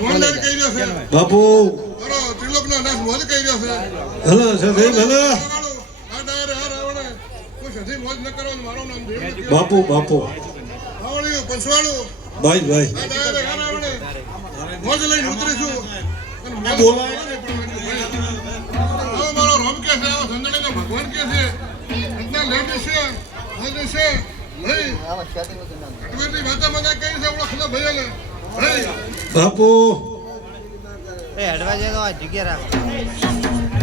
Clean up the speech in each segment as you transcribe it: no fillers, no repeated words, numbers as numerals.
ભગવાન લાલ કહી રહ્યો છે બાપુ મારો ત્રિલોકનો નાથ મોજ કહી રહ્યો છે હલો સદૈવ હલો આ ડાયરે આ રાવણે કોઈ સધી મોજ ન કરવાનું મારું નામ દેવ બાપુ બાપુ આવળિયું પંચવાળું ભાઈ ભાઈ આ ડાયરે આ રાવણે મોજ લઈને ઉતરીશું અને મોજ બોલાય. હવે મારો રોમ કે છે આવો સંજણીનો ભગવાન કે છે એટલા લેડી છે મોજ છે ભાઈ અટવેરની વાતા મજા કરી છે ઓળો ખલા ભૈયાને ભાઈ બાપુ એ હડવા જાય તો આ જગ્યા રાખો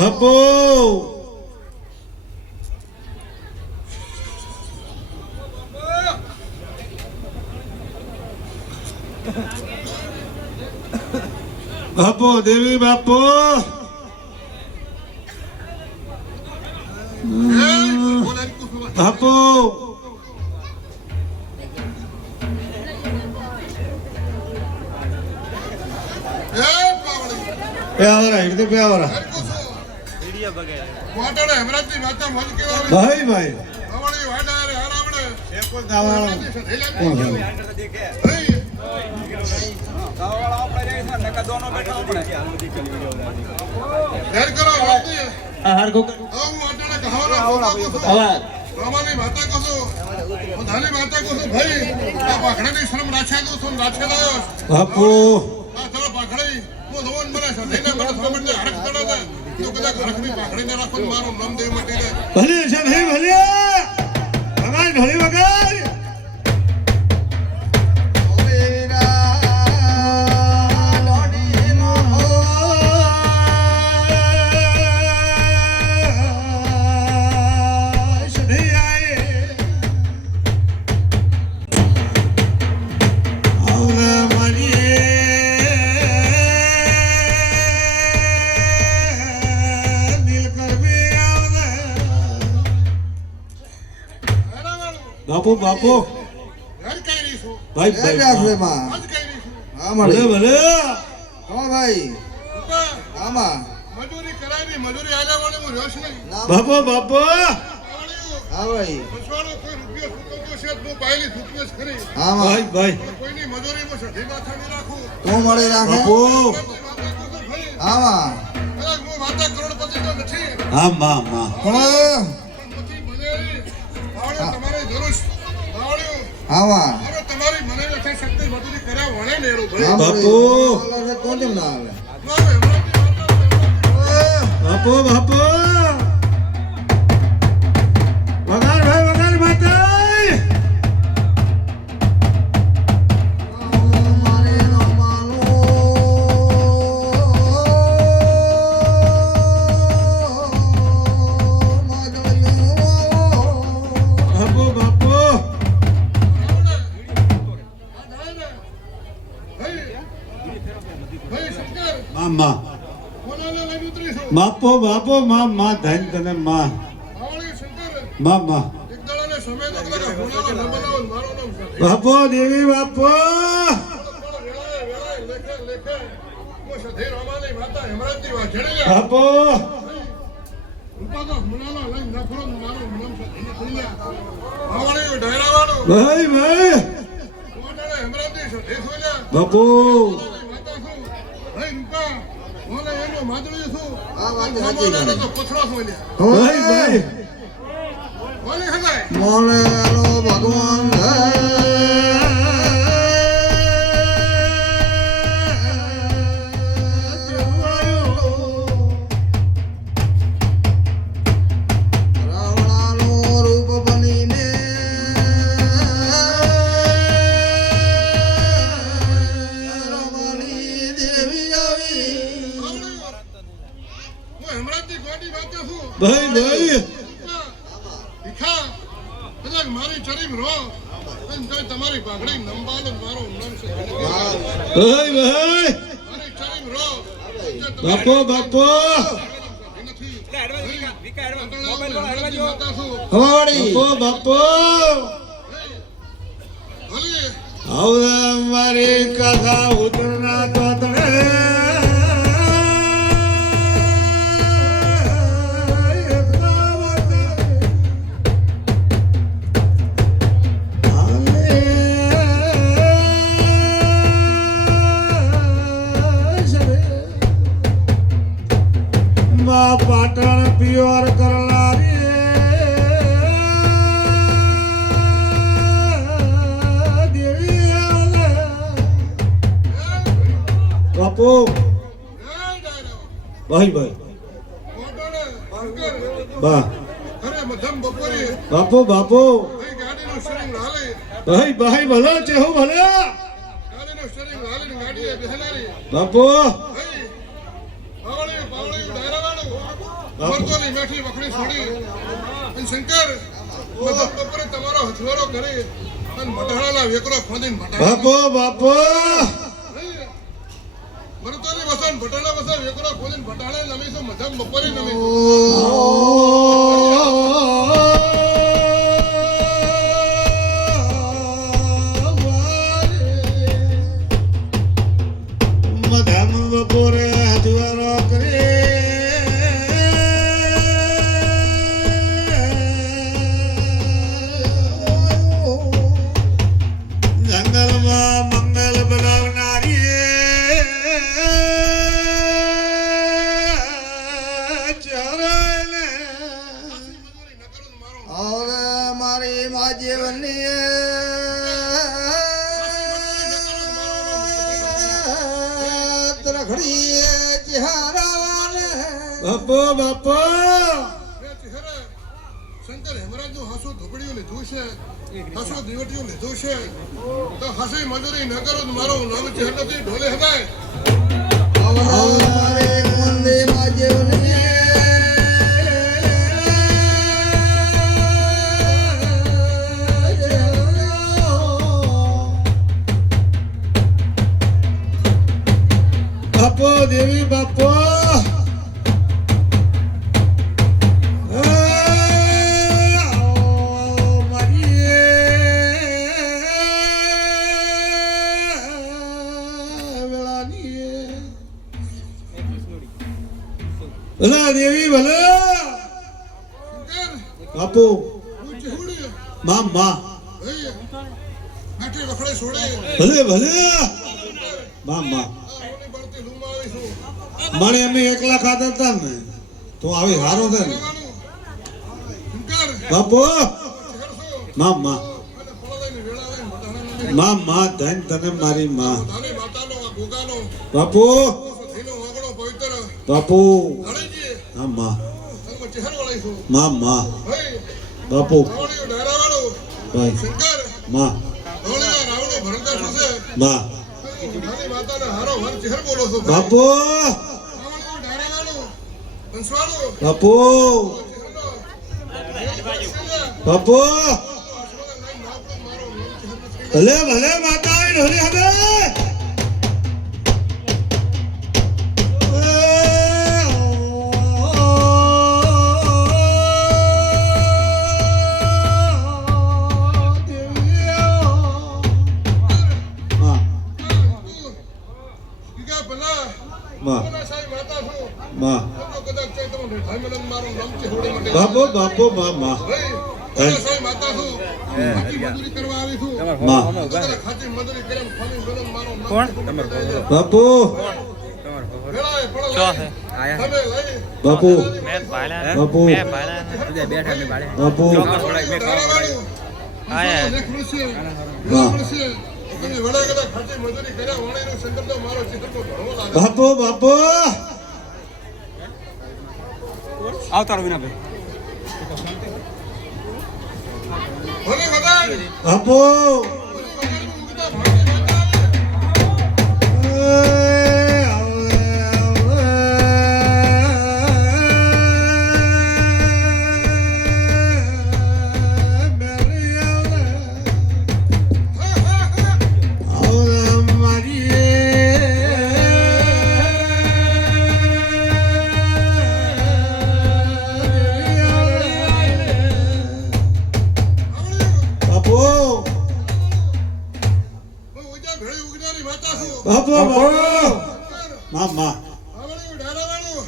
બાપુ બાપુ દેવી બાપુ બાપુ પ્યાવરા એટલે પ્યાવરા વિડિયો બગાડે વાટાડે હેમરાજની વાતા મોજ કેવા ભાઈ ભાઈ આવળી વાટાડે હારાવડે કોણ ગાવાળો કોણ ગાવાળો ઘેર કરો વાતી આ હરકો હું વાટાડે કહાવરો અવાજ રામાની વાતા કહો હું ધાની વાતા કહો ભાઈ આ પાખડાની શરમ રાખ્યા દો તો રાખ્યા લાયો બાપુ આ ચલો પાખડી હું ધોવન મને સધીને મને સાંભળને હરખ ચડે ને તો કદાચ હરખની પાખડીને રાખો ને મારું નામ દેવ મટીને ભલે છે ભાઈ ભલે વગાડ ઢોળી વગાડ બાપુ બાપુ ઘર કઈ રહીશું ભાઈ ભાઈ આજ કઈ રહીશું ભલે ભલે આમાં મજૂરી કરાવી મજૂરી આલ્યા વાળી હું રસ નહીં બાપુ બાપુ આવળ્યું પછવાડો કોઈ રૂપિયો સૂકવતો છે તો પાયલી સૂકવે છે ખરી ભાઈ ભાઈ કોઈની મજૂરીમાં સધી માથા નહીં રાખું બાપુ કદાચ હું વાતા કરોડપતિ તો નથી હા માં માં નથી ભલે આવળ્યું તમારે જરૂર આવળ્યું હવે તમારી મને નથી શક્તિ મજૂરી કર્યા વણે નેરું ભલે બાપુ બાપુ બાપુ વગાડ ભાઈ વગાડ માતાઈ બાપુ બાપુ મામા બાપો બાપો માં માં ધન તને માં મામા બાપો દેવી બાપો બાપો ભાઈ ભાઈ બાપુ ભાઈ ભાઈ ભગવાન ગોડી ગોડી વાતો છું ભાઈ ભાઈ ભીખા કદાચ મારી ચરીમ રો અને જો તમારી પાઘડી નંબાલો મારો નામ છે ભાઈ ભાઈ મારી ચરીમ રો બાપો બાપો હવાડી બાપો હવે મારી કથા ઉતરના તોતણે પાટણ પિયોર કરનારી દેવી બાપુ ભાઈ ભાઈ બા બાપુ બાપુ ભાઈ ભાઈ ભલો છે હું ભલે બાપુ અમરતોની મેઠી વખડી છોડી અને શંકર મધમ બપોરે તમારો હથવારો કરી અને મઢાળાના વેકરો ખોદીને બાપો બાપો મરતોની વસન ભટાણા વસન વેકરો ખોદીને ભટાળે નમીશું મધમ બપોરે નમીશું મધમ બપોરે હથવારો કરી જંગલમાં મંગલ બનાવનારી હવે મારી મા જીવનની તરખડી ચહેરા બાપો બાપો શંકર હેમરાજ નું હાસુ ધોકડીઓ લીધું છે હાસુ દીવટીઓ લીધું છે તો હાસી મજૂરી ન કરો તો મારો નામ ચહેરાથી ઢોલે હદાય મારે મંદે મા જીવનની બાપો દેવી બાપો ભલા દેવી ભલા શંકર બાપુ હું ચહુડી મા મા ભાઈ મેઠી વખડે છોડે ભલે ભલે મા મા ઓની બળતી લૂમાં આવીશું મારે અમે એકલા ખાતા હતા ને તો આવી હારો છે ને શંકર બાપુ ચહેરસો મા મા અને ફળો લઈને વેળા લઈને મઢાળાના મા મા ધન તને મારી મા ધાની માતાનો આ ગોગાનો બાપુ ધીનો વાગડો પવિત્ર બાપુ હળીજી હા મા તમે ચહેર વળાઈશું મા મા ભાઈ બાપુ રાવણીઓ ડાયરાવાળો ભાઈ શંકર મા રાવણીના રાવણો ભરંતા શું છે મા ધાની માતાના હારો હર ચહેર બોલો છો બાપુ રાવણીઓ ડાયરાવાળો બંસવાળો બાપુ બાપુ ભલે ભલે માતા ઢોલી હવે બાપુ બાપુ મા મા બાપુ બાપુ બાપુ બાપુ બાપુ બાપુ આવતારો વિના ભાઈ બાપુ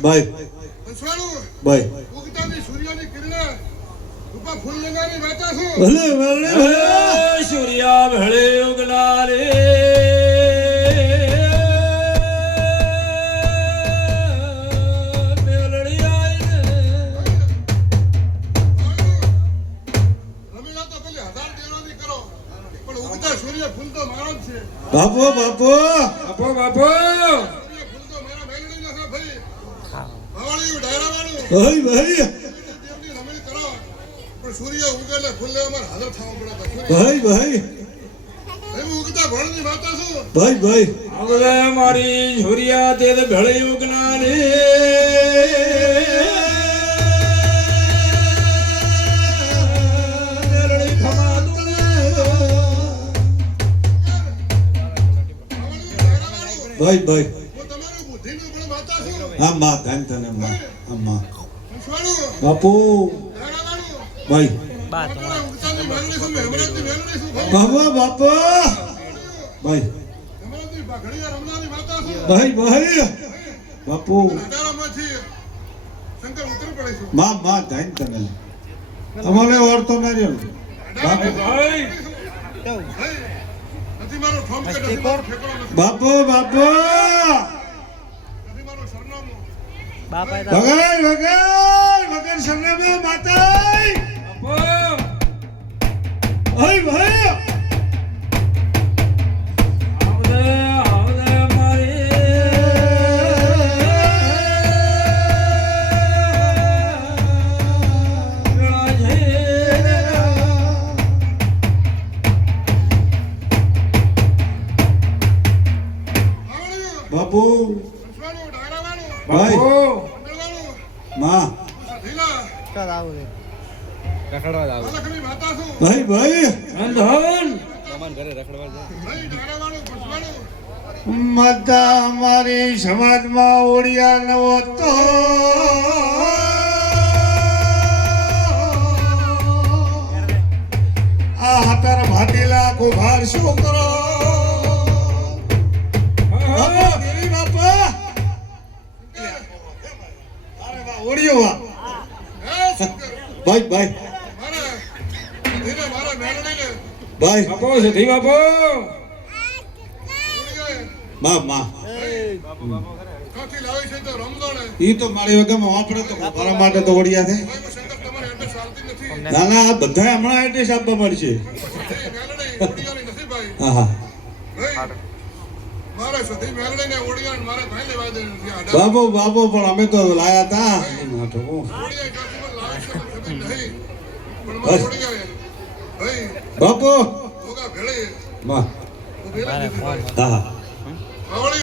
ભાઈ પછવાડું ભાઈ ઉગતાની સૂર્યની કિરણે રૂપા ફૂલ લેનારી વાતા છું ભલે ભલે ભલે સૂર્યા ભળે ઉગલા રે મેલડી આઈને રમીલા તો પેલી 1000 દેવાની કરો પણ ઉગતા સૂર્ય ફૂલ તો મારો જ છે બાપુ બાપુ બાપો બાપો સૂર્ય ફૂલ તો મારા મેલડી ના છે ભાઈ ભાવાળી ડાયરાવાળું ભાઈ ભાઈ દેવની રમણી કરો પણ સૂર્ય ઉગે એટલે ફૂલ લેવા મારે હાજર થવા પડે તો સૂર્ય ભાઈ ભાઈ એવું ઉગતા ભણની વાતા છું ભાઈ ભાઈ હવે મારી સૂર્યા તે ભળે ઉગના રે મેલડી ખમા તુને ભાઈ ભાઈ હું તમારું બુદ્ધિનું પણ વાતા છું હા માં ધન તને માં હા માં પછવાડું બાપુ ડાયરાવાળું ભાઈ બા તો તમારા ઉગતાની મેલડી છું હેમરાજની મેલડી છું ભાઈ બાપુ બાપુ ભાઈ હેમરાજની ભાખડીયા રમવાની વાતા છું ભાઈ ભાઈ બાપુ અઢારામાંથી શંકર ઉત્તર પડે છે માં માં ધન તને અમારે ઓળતો માર્યો બાપુ ભાઈ કેવું નથી મારો ઠોમ કે નથી મારો ઠેકડો નથી બાપુ બાપુ નથી મારું સરનામું બાપા એ તો વગર વગર વગર સરનામે માતા બાપો ભાઈ ભાઈ આવદે મારી ગળા છે આવડ્યું બાપુ પછવાડું ડાયરાવાળું ભાઈ મંડળવાળું માં સધીલા ચાલ આવું રે માલખની વાતા છું ભાઈ ભાઈ ધન ભાઈ ડાયરાવાળું પછવાડું માતા અમારી સમાજમાં ઓડિયા નવો તો આ હાતર ભાતીલા કુભાર શું કરો બાપા દેવી બાપા અરે વાહ ઓડિયો વાહ હે શંકર ભાઈ ભાઈ મારા સધીને મારા મેલડીને ભાઈ બાપો સધી બાપો ઉડીએ માં કાંથી લાવી છે તો રમદોણે ઈ તો મારી વગરમાં વાપરે તો મારા માટે તો ઓડિયા છે ભાઈ શંકર તમારી એડ્રેસ ચાલતી નથી ના ના આ બધા હમણાં એડ્રેસ આપવા મળશે સધી મેલડી ઓડિયાની નથી ભાઈ હા હા ભાઈ મારે સધી મેલડીને ઓડિયાને મારે ભાઈ લેવા દે નથી આડા બાબુ બાબુ પણ અમે તો લાયા તા ઓડિયા ક્યાંથી મને લાવી છે મને ખબર નહીં પણ મારે ઓડિયા ભાઈ બાપુ ભોગા ભેળે માં ભેળે મારે ફોન હા આવડી